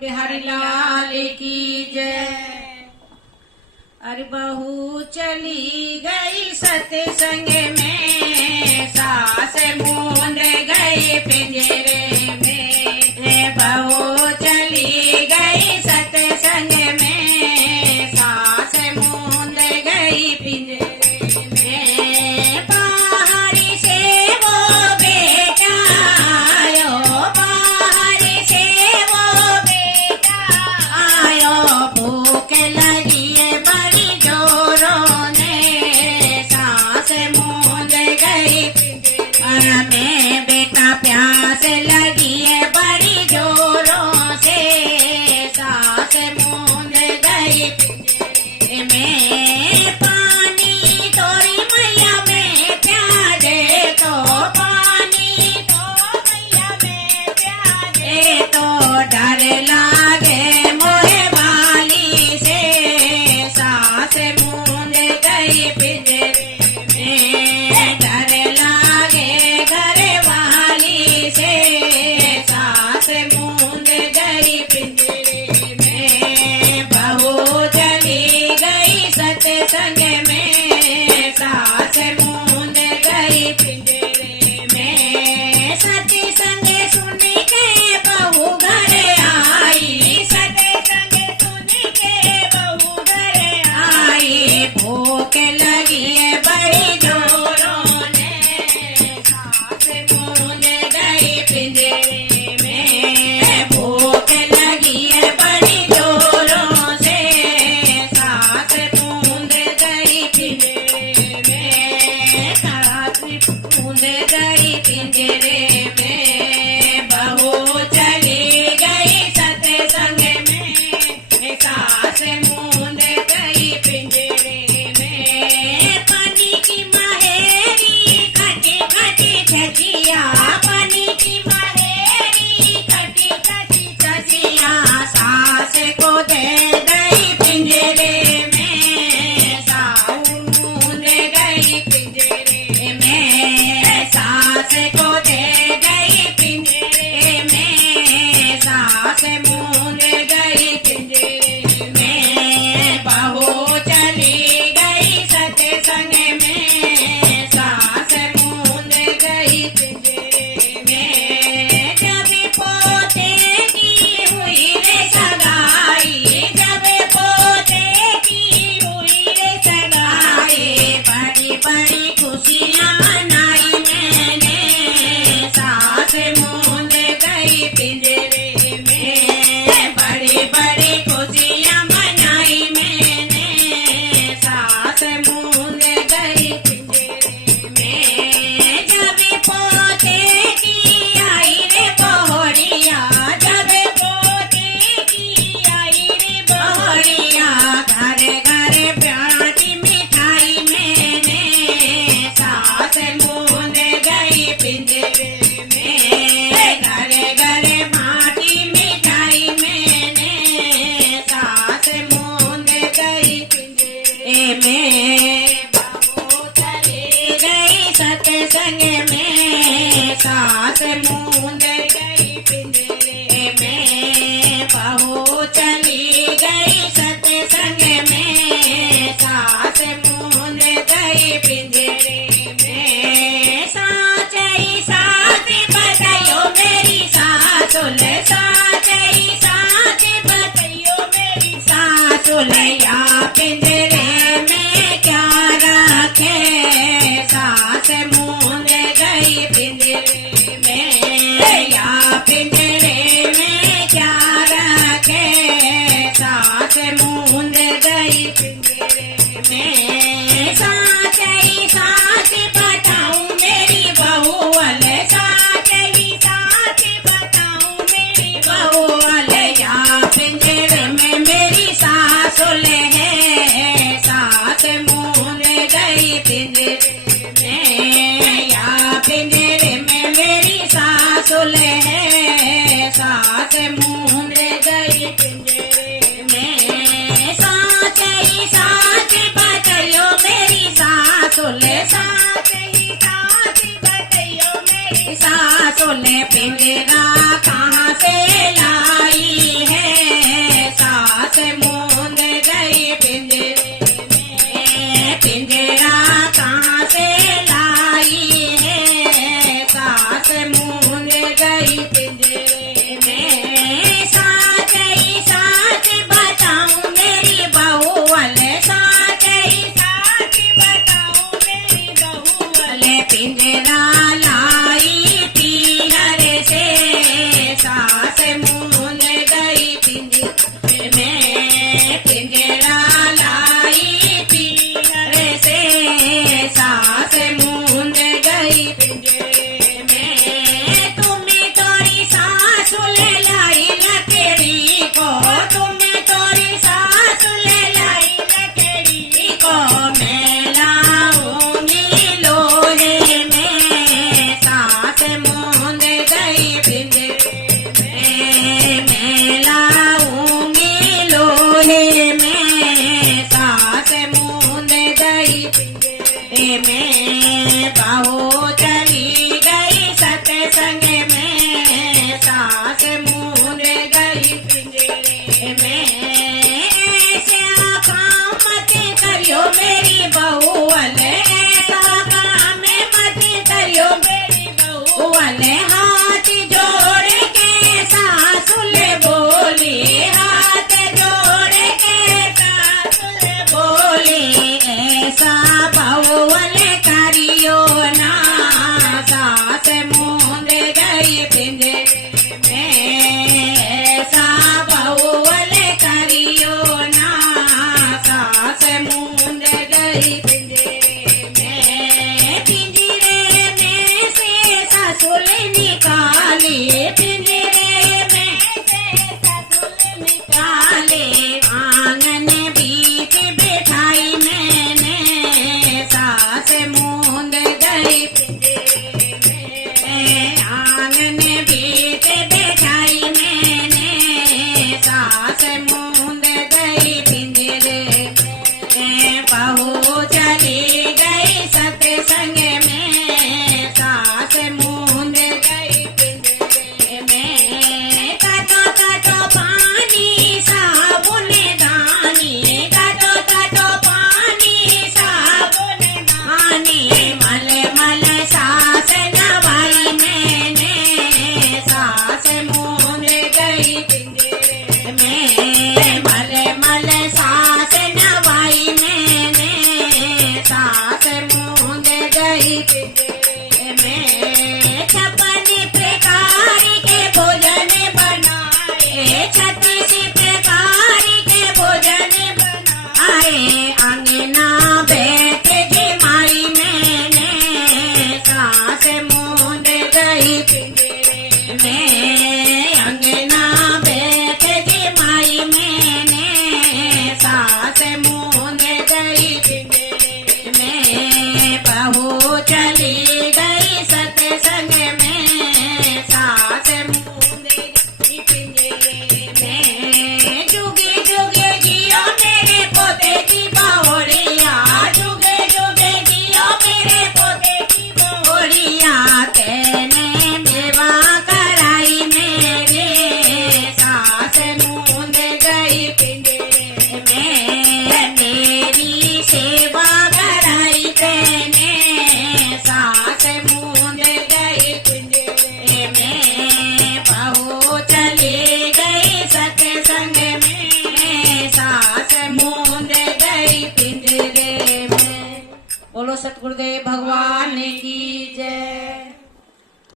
बिहारी लाल की जय। अरे बहू चली गई सत्संग में, सास मूंद गई पिंजरे में। बहू चली गई सत्संग में, सास मूंद गई पिंजरे में। बाहर से वो बेटा आयो, बाहर से वो बेटा आयो। भूख लगी है बड़ी जोरों ने, सास मूंद गई पिंजरे में। बेटा प्यास लगी है बड़ी जोरों से, सास मूंद गई पिंजरे में। पानी तोरी मैया में प्यादे तो, पानी तो मैया में प्यादे तो। डर लागे मोहे वाली से, सास मूंद गई पिंजरे में। डर लागे घर वाली से, सास मूंद गई पिंजरे में। बहू चली गई सत्संग में, सास मूंद गई पिंजरे में। सत्संग सुन के बहू घर आई, सत्संग सुन के बहू घर आई। भूख लगी है बड़ी जोरों ने, सास मूंद गई पिंजरे में। भूख लगी है बड़ी जोरों से, सास मूंद गई पिंजरे में। सास मूंद गई पिंजरे में। बहू चली गई सत्संग में, सास मूंद गई पिंजरे में। पानी की महेरी खटी खटी छजिया, पानी की महेरी खटी खटी छजिया। सास को दे गई पिंजरे में, सास मूंद गई पिंजरे में। सास को दे गई पिंजरे में, सास मूंद गई पिंजरे में। बहू चली गई सत्संग में, सास मूंद गई पिंजरे में। जब पोते की हुई रे सगाई, जब पोते की हुई रे सगाई। बड़ी बड़ी खुशियाँ मनाई मैंने, सास मूंद गई पिंजरे में। बड़ी बड़ी खुशियाँ मनाई मैंने, सास मूंद गई पिंजरे में। जब पोते की आई रे बहोरिया, जब पोते की आई रे बहोरिया। घर घर प्यारी मिठाई मैंने, सास मूंद गई पिंजरे में। घर घर माटी मिठाई मैंने, सास मूंद गई पिंजरे में। बहू चली गई सत्संग में, सास मूंद गई पिंजरे में। बहू चली गई सत्संग में, सास मूंद गई पिंजरे में। साच ही साच बताइयो मेरी सासुल, साच ही साच बताइयो मेरी सासुल। या पिंजरे में क्या रखे, सास मूंद गई पिंजरे में। या पिंजरे में क्या रखे, सास मूंद गई पिंजरे में। साच ही साच बताऊं मेरी बहू वाले, साच ही साच बताऊं मेरी बहू वाले। या पिंजरे में मेरी सासुल है, सास मूंद गई पिंजरे में। या पिंजरे में मेरी सासुल है, सास मूंद गई पिंजरे में। साच ही साच बताइयो मेरी सासुल, साच ही साच बताइयो मेरी सासुल। पिंजरा कहाँ से लाई है, सतगुरुदेव भगवान की